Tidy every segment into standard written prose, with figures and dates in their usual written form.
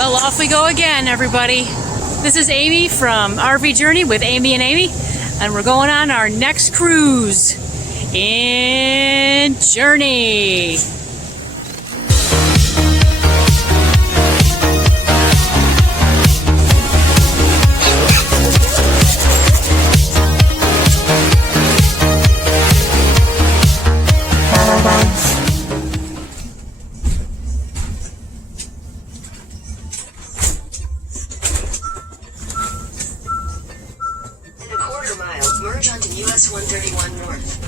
Well, off we go again, everybody. This is Aimee from RV Journey with Aimee and Aimee, and we're going on our next cruise in Journey. Merge onto US 131 North.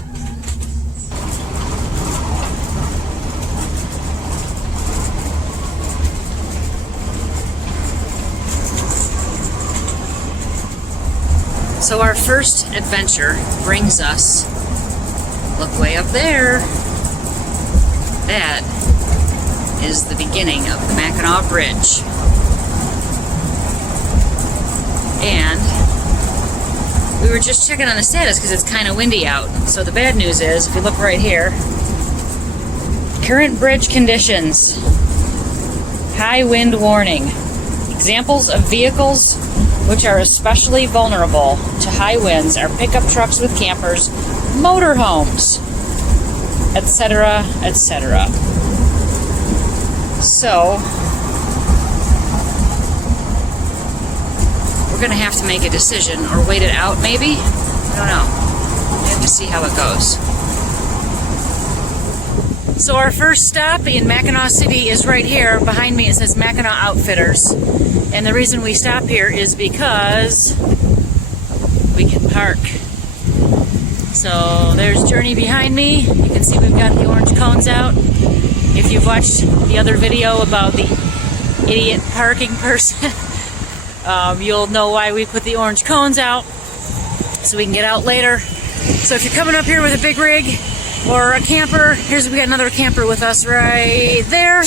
So our first adventure brings us, look way up there, that is the beginning of the Mackinac Bridge. And we were just checking on the status because it's kind of windy out. So the bad news is, if you look right here, current bridge conditions, high wind warning. Examples of vehicles which are especially vulnerable to high winds are pickup trucks with campers, motorhomes, etc., etc. So we're going to have to make a decision or wait it out, maybe? I don't know. We have to see how it goes. So our first stop in Mackinaw City is right here. Behind me it says Mackinaw Outfitters. And the reason we stop here is because we can park. So there's Journey behind me. You can see we've got the orange cones out. If you've watched the other video about the idiot parking person, you'll know why we put the orange cones out, so we can get out later. So if you're coming up here with a big rig or a camper, we got another camper with us right there.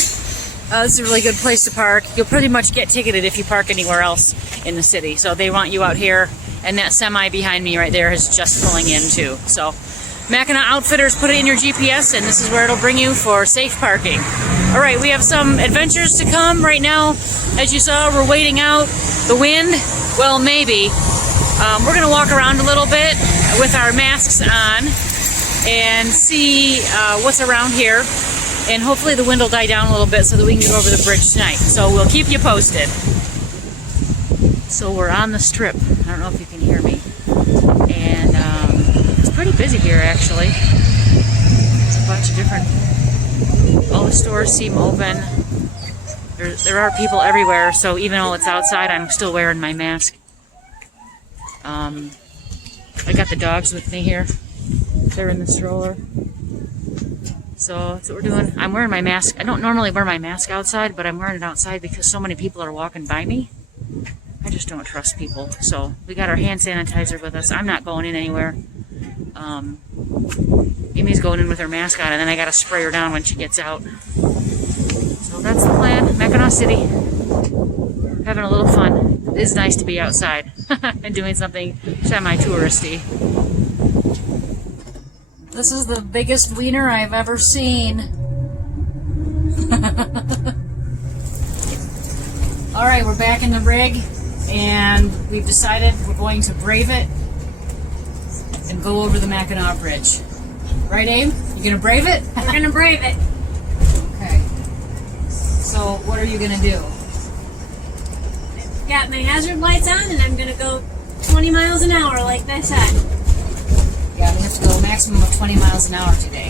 This is a really good place to park. You'll pretty much get ticketed if you park anywhere else in the city. So they want you out here, and that semi behind me right there is just pulling in too. So Mackinaw Outfitters, put it in your GPS, and this is where it'll bring you for safe parking. All right, we have some adventures to come right now. As you saw, we're waiting out the wind. Well, maybe. We're going to walk around a little bit with our masks on and see what's around here. And hopefully the wind will die down a little bit so that we can get over the bridge tonight. So we'll keep you posted. So we're on the strip. I don't know if you can hear me. And it's pretty busy here, actually. There's a bunch of different... All the stores seem open. There are people everywhere, so even though it's outside, I'm still wearing my mask. I got the dogs with me here. They're in the stroller. So that's what we're doing. I'm wearing my mask. I don't normally wear my mask outside, but I'm wearing it outside because so many people are walking by me. I just don't trust people. So we got our hand sanitizer with us. I'm not going in anywhere. Amy's going in with her mask on, and then I got to spray her down when she gets out. So that's the plan. Mackinaw City. Having a little fun. It is nice to be outside and doing something semi-touristy. This is the biggest wiener I've ever seen. Alright, we're back in the rig, and we've decided we're going to brave it and go over the Mackinac Bridge. Right, Abe? You gonna brave it? We're gonna brave it. Okay. So, what are you gonna do? Got my hazard lights on, and I'm gonna go 20 miles an hour like they said. Yeah, we have to go a maximum of 20 miles an hour today.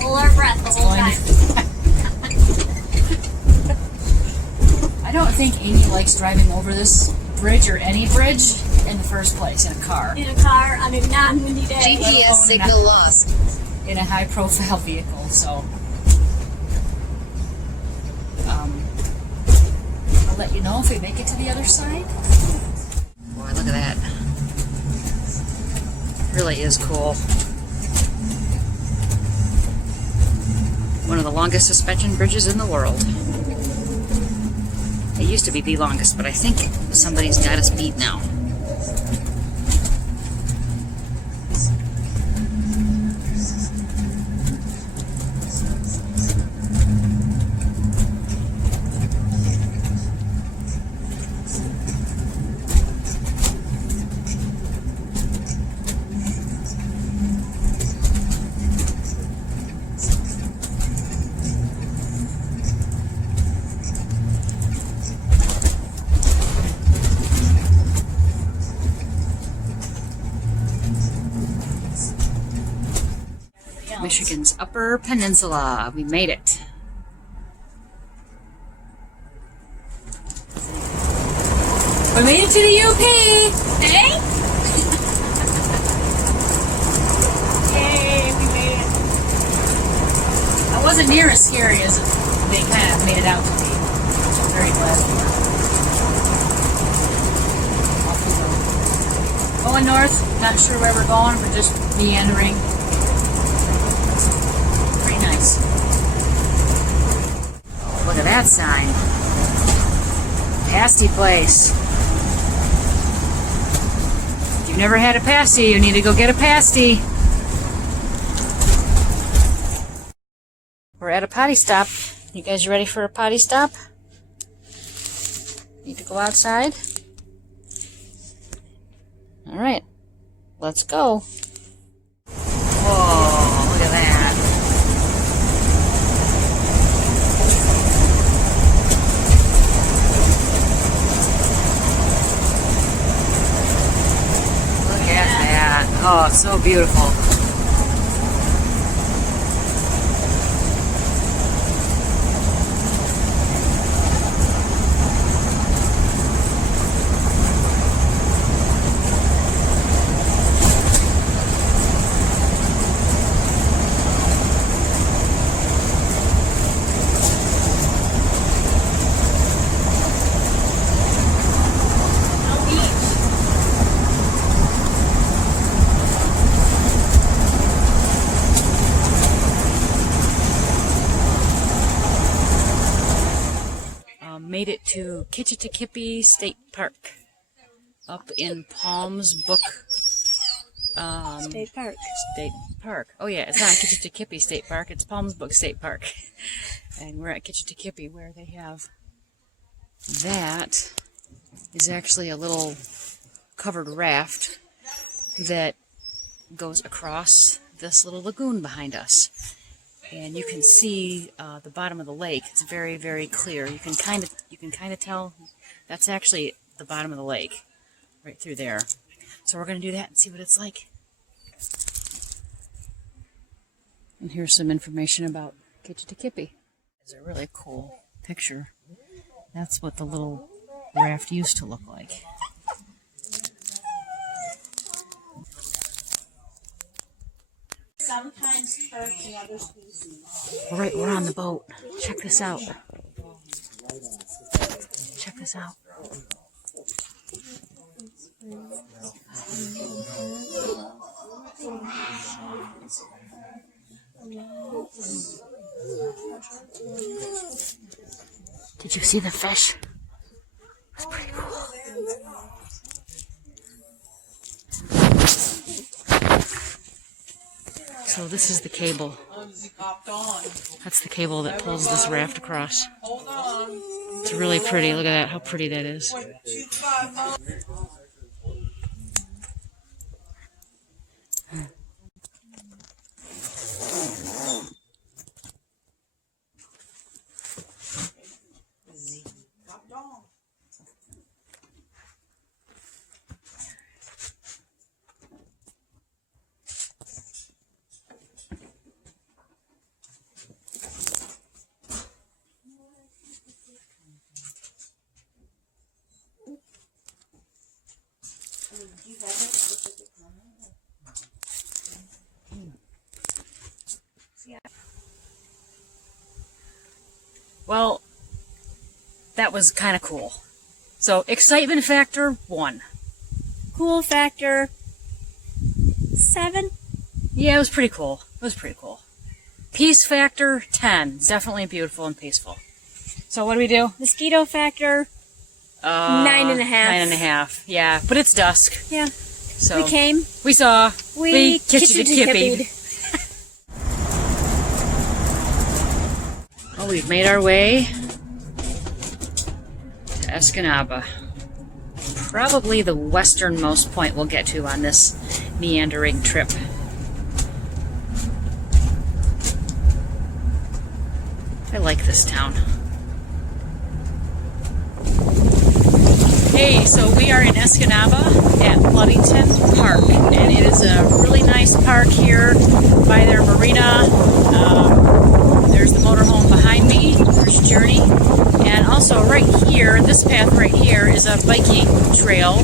Hold our breath the whole time. I don't think Amy likes driving over this bridge or any bridge in the first place in a car. In a car on a non-windy day. GPS signal lost. In a high-profile vehicle, so I'll let you know if we make it to the other side. Boy, look at that. Really is cool. One of the longest suspension bridges in the world. It used to be the longest, but I think somebody's got us beat now. Michigan's Upper Peninsula. We made it. We made it to the UP! Hey? Yay, we made it. I wasn't near as scary as they kind of made it out to be. I'm very glad we were. Off we go. Going north, not sure where we're going, we're just meandering. Pretty nice. Oh, look at that sign. Pasty place. If you've never had a pasty, you need to go get a pasty. We're at a potty stop. You guys ready for a potty stop? Need to go outside? Alright, let's go. Whoa, look at that. Look at that. Oh, it's so beautiful. Made it to Kitch-iti-kipi State Park up in Palms Book State Park. State Park. Oh yeah, it's not Kitch-iti-kipi State Park, it's Palms Book State Park. And we're at Kitch-iti-kipi where they have that is actually a little covered raft that goes across this little lagoon behind us. And you can see the bottom of the lake. It's very, very clear. You can kind of tell that's actually the bottom of the lake, right through there. So we're going to do that and see what it's like. And here's some information about Kitch-iti-kipi. It's a really cool picture. That's what the little raft used to look like. Sometimes birds and other species. All right, we're on the boat. Check this out. Check this out. Did you see the fish? That's pretty cool. So this is the cable. That's the cable that pulls this raft across. It's really pretty. Look at that, how pretty that is. Well, that was kind of cool. So, excitement factor, 1. Cool factor, 7. Yeah, it was pretty cool. It was pretty cool. Peace factor, 10. Definitely beautiful and peaceful. So, what do we do? Mosquito factor, 9.5. 9.5. Yeah, but it's dusk. Yeah. So We came. We saw. We Kitch-iti-kipi'd. Well, we've made our way to Escanaba. Probably the westernmost point we'll get to on this meandering trip. I like this town. Hey, so we are in Escanaba at Ludington Park, and it is a really nice park here by their marina. There's the motorhome behind me, there's Journey, and also right here, this path right here is a biking trail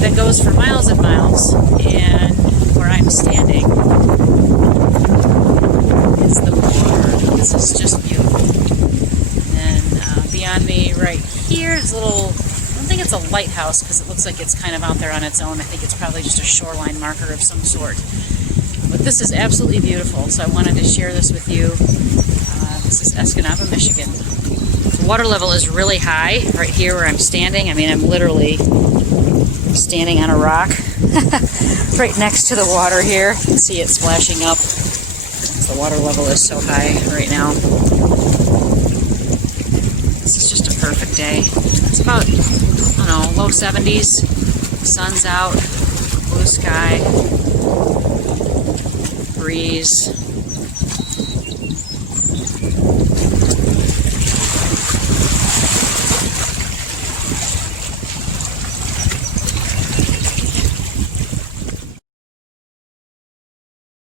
that goes for miles and miles, and where I'm standing is the water. This is just beautiful. And beyond me right here is a little, I don't think it's a lighthouse because it looks like it's kind of out there on its own. I think it's probably just a shoreline marker of some sort. But this is absolutely beautiful, so I wanted to share this with you. This is Escanaba, Michigan. The water level is really high right here where I'm standing. I mean, I'm literally standing on a rock right next to the water here. You can see it splashing up. The water level is so high right now. This is just a perfect day. It's about, I don't know, low 70s. The sun's out, blue sky, breeze.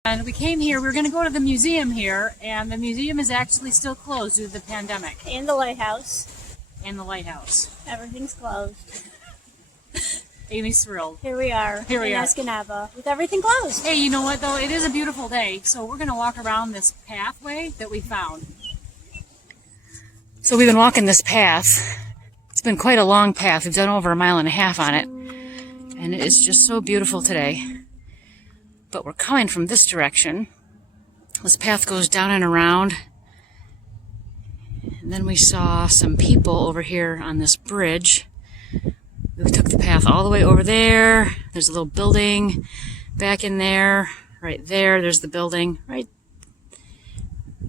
And we came here, we were going to go to the museum here, and the museum is actually still closed due to the pandemic. And the lighthouse. And the lighthouse. Everything's closed. Aimee's thrilled. Here we are. Here we in are. Escanaba with everything closed. Hey, you know what though? It is a beautiful day, so we're going to walk around this pathway that we found. So we've been walking this path. It's been quite a long path. We've done over 1.5 miles on it. And it is just so beautiful today. But we're coming from this direction. This path goes down and around. And then we saw some people over here on this bridge. We took the path all the way over there. There's a little building back in there. Right there, there's the building. Right.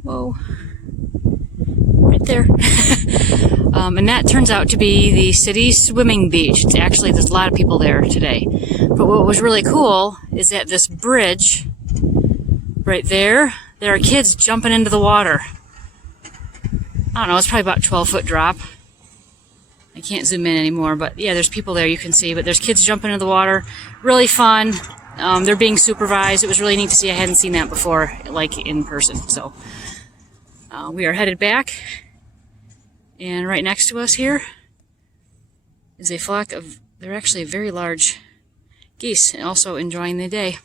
Whoa. Right there. And that turns out to be the city's swimming beach. Actually, there's a lot of people there today. But what was really cool is that this bridge right there, there are kids jumping into the water. I don't know, it's probably about a 12-foot drop. I can't zoom in anymore, but yeah, there's people there you can see, but there's kids jumping into the water. Really fun. They're being supervised. It was really neat to see. I hadn't seen that before, like in person. So we are headed back, and right next to us here is a flock of, they're actually very large geese, and also enjoying the day.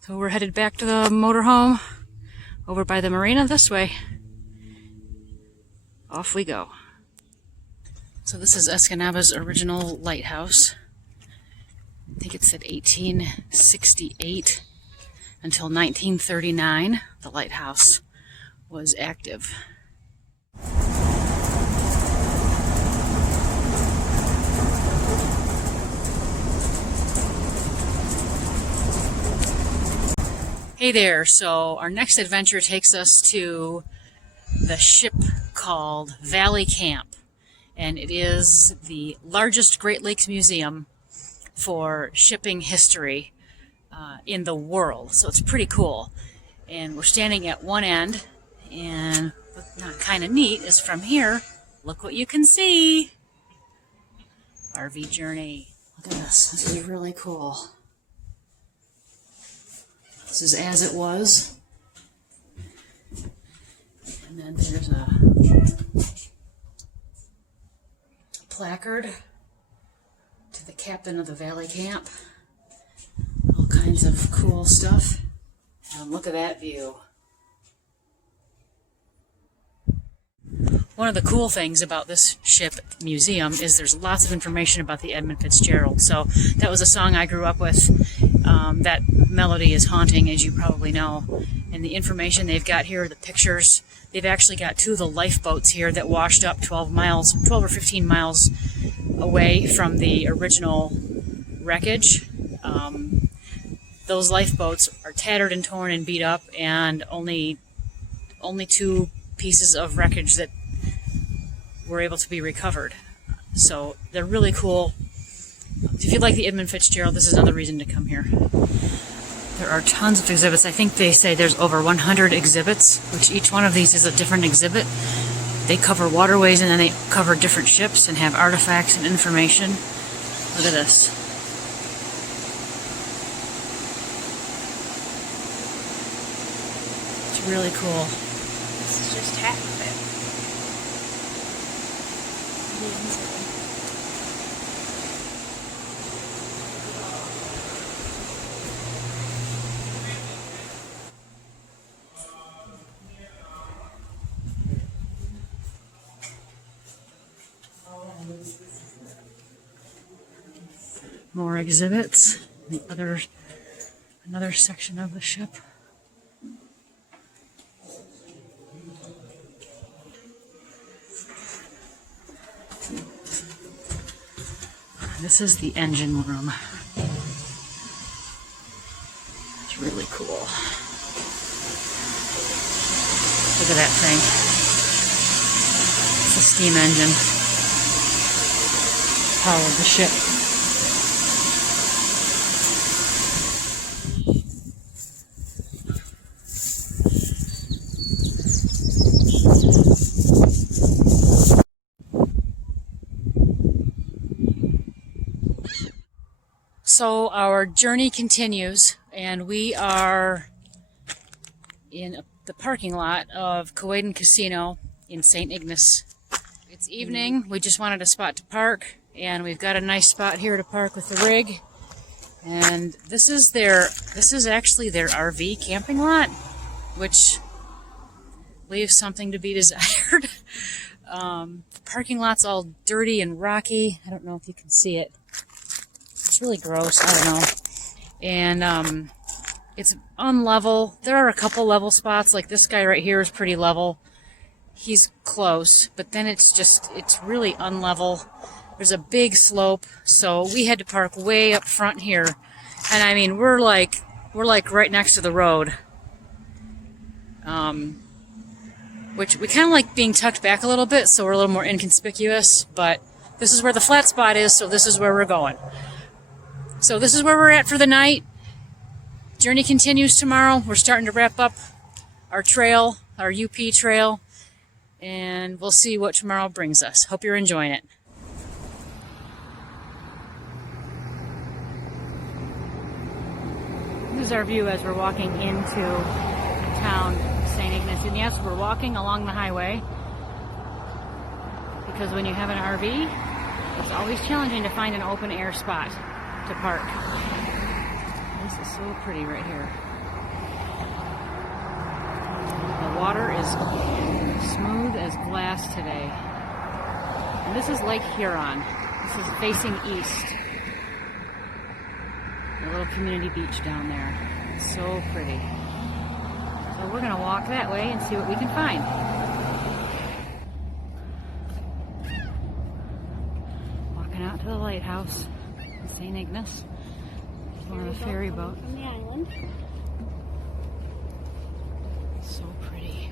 So we're headed back to the motorhome over by the marina this way. Off we go. So this is Escanaba's original lighthouse. I think it said 1868 until 1939 the lighthouse was active. Hey there, so our next adventure takes us to the ship called Valley Camp, and it is the largest Great Lakes museum for shipping history in the world, so it's pretty cool. And we're standing at one end, and what's kind of neat is from here, look what you can see. RV journey. Look at this. This is really cool. This is as it was. And then there's a placard to the captain of the Valley Camp. All kinds of cool stuff. And look at that view. One of the cool things about this ship museum is there's lots of information about the Edmund Fitzgerald. So that was a song I grew up with. That melody is haunting, as you probably know. And the information they've got here, the pictures, they've actually got 2 of the lifeboats here that washed up 12 or 15 miles away from the original wreckage. Those lifeboats are tattered and torn and beat up, and only 2 pieces of wreckage that were able to be recovered. So they're really cool. If you like the Edmund Fitzgerald, this is another reason to come here. There are tons of exhibits. I think they say there's over 100 exhibits, which each one of these is a different exhibit. they cover waterways, and then they cover different ships and have artifacts and information. Look at this. It's really cool. This is just half of it. More exhibits. Another section of the ship. This is the engine room. It's really cool. Look at that thing. It's a steam engine. Powered the ship. So our journey continues, and we are in the parking lot of Kewadin Casino in St. Ignace. It's evening. We just wanted a spot to park, and we've got a nice spot here to park with the rig. And this is actually their RV camping lot, which leaves something to be desired. The parking lot's all dirty and rocky. I don't know if you can see it. It's really gross. I don't know. And it's unlevel. There are a couple level spots. Like this guy right here is pretty level. He's close, but then it's really unlevel. There's a big slope, so we had to park way up front here. And I mean, we're like right next to the road. Which we kind of like being tucked back a little bit, so we're a little more inconspicuous, but this is where the flat spot is, so this is where we're going. So this is where we're at for the night. Journey continues tomorrow. We're starting to wrap up our trail, our UP trail, and we'll see what tomorrow brings us. Hope you're enjoying it. This is our view as we're walking into the town of St. Ignace. And yes, we're walking along the highway, because when you have an RV, it's always challenging to find an open air spot to park. This is so pretty right here. The water is smooth as glass today. And this is Lake Huron. This is facing east. A little community beach down there. It's so pretty. So we're going to walk that way and see what we can find. Walking out to the lighthouse. St. Ignace. One of the ferry boats. From the island. So pretty.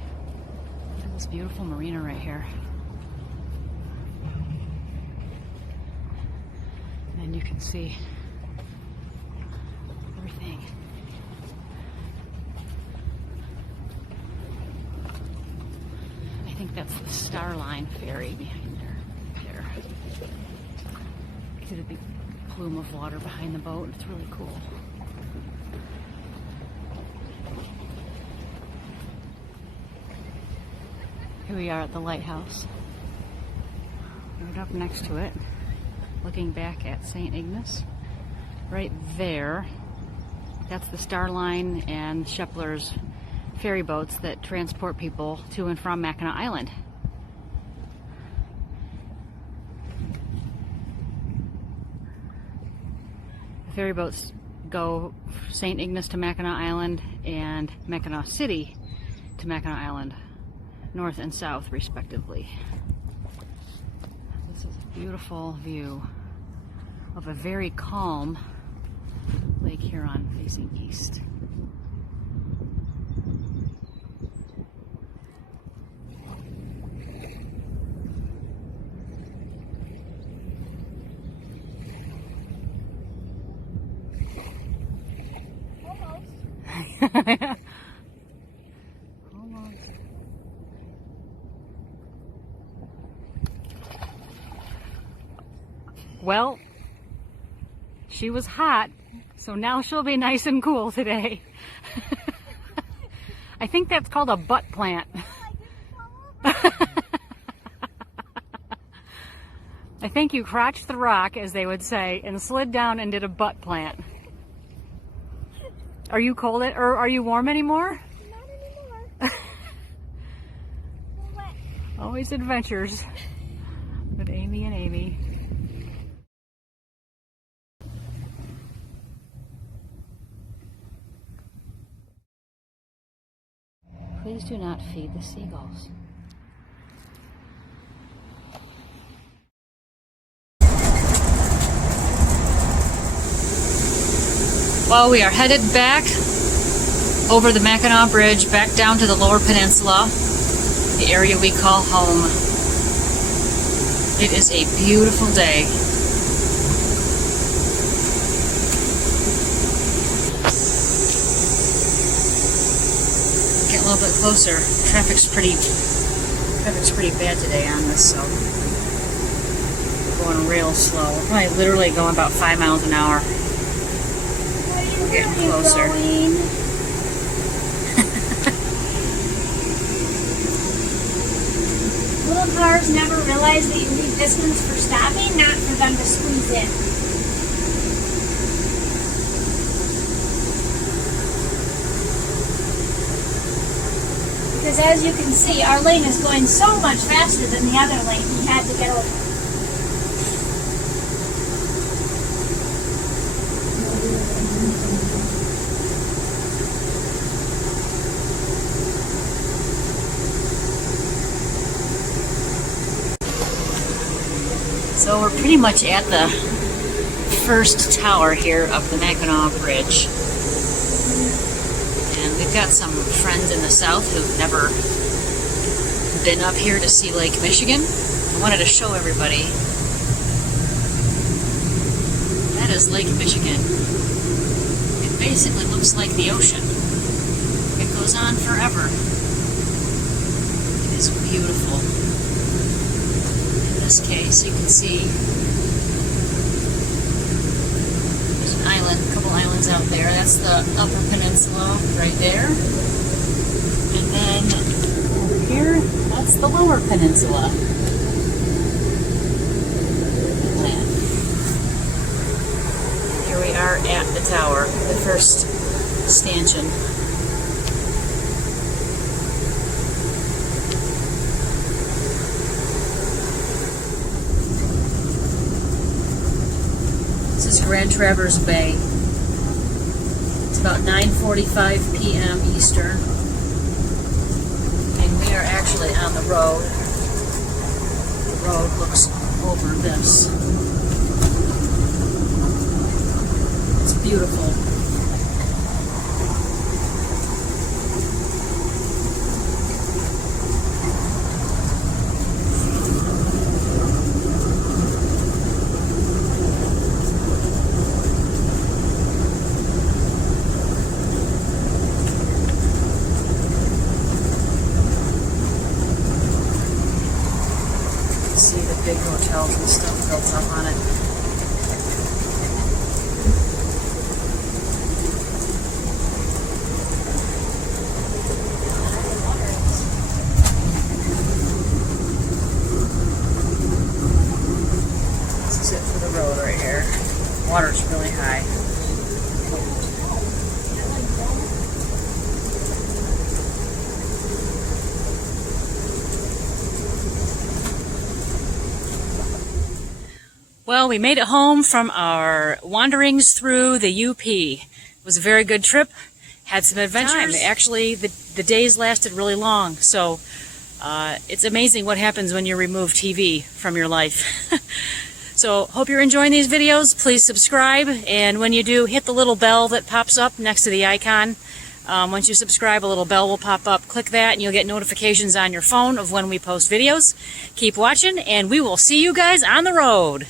Look at this beautiful marina right here. And then you can see everything. I think that's the Starline ferry behind there. See the big plume of water behind the boat. It's really cool. Here we are at the lighthouse. Right up next to it, looking back at St. Ignace. Right there, that's the Starline and Shepler's ferry boats that transport people to and from Mackinac Island. Ferry boats go St. Ignace to Mackinac Island and Mackinaw City to Mackinac Island, north and south respectively. This is a beautiful view of a very calm Lake Huron facing east. Almost. Well, she was hot, so now she'll be nice and cool today. I think that's called a butt plant. I think you crotched the rock, as they would say, and slid down and did a butt plant. Are you cold, or are you warm anymore? Not anymore. Always adventures with Aimee and Aimee. Please do not feed the seagulls. Well, we are headed back over the Mackinac Bridge, back down to the Lower Peninsula, the area we call home. It is a beautiful day. Get a little bit closer. Traffic's pretty bad today on this, so we're going real slow. We're probably literally going about 5 miles an hour. We're getting closer. Little cars never realize that you need distance for stopping, not for them to squeeze in. Because as you can see, our lane is going so much faster than the other lane we had to get over. So we're pretty much at the first tower here of the Mackinac Bridge. And we've got some friends in the south who've never been up here to see Lake Michigan. I wanted to show everybody. That is Lake Michigan. It basically looks like the ocean. It goes on forever. It is beautiful. In this case, you can see there's an island, a couple islands out there. That's the Upper Peninsula right there. And then over here, that's the Lower Peninsula. Here we are at the tower, the first stanchion. This is Grand Traverse Bay. It's about 9:45 p.m. Eastern. And we are actually on the road. The road looks over this. It's beautiful. See the big hotels and stuff built up on it. This is it for the road right here. Water's really high. Well, we made it home from our wanderings through the UP. It was a very good trip. Had some adventures. Actually, the days lasted really long. So it's amazing what happens when you remove TV from your life. So hope you're enjoying these videos. Please subscribe. And when you do, hit the little bell that pops up next to the icon. Once you subscribe, a little bell will pop up. Click that and you'll get notifications on your phone of when we post videos. Keep watching and we will see you guys on the road.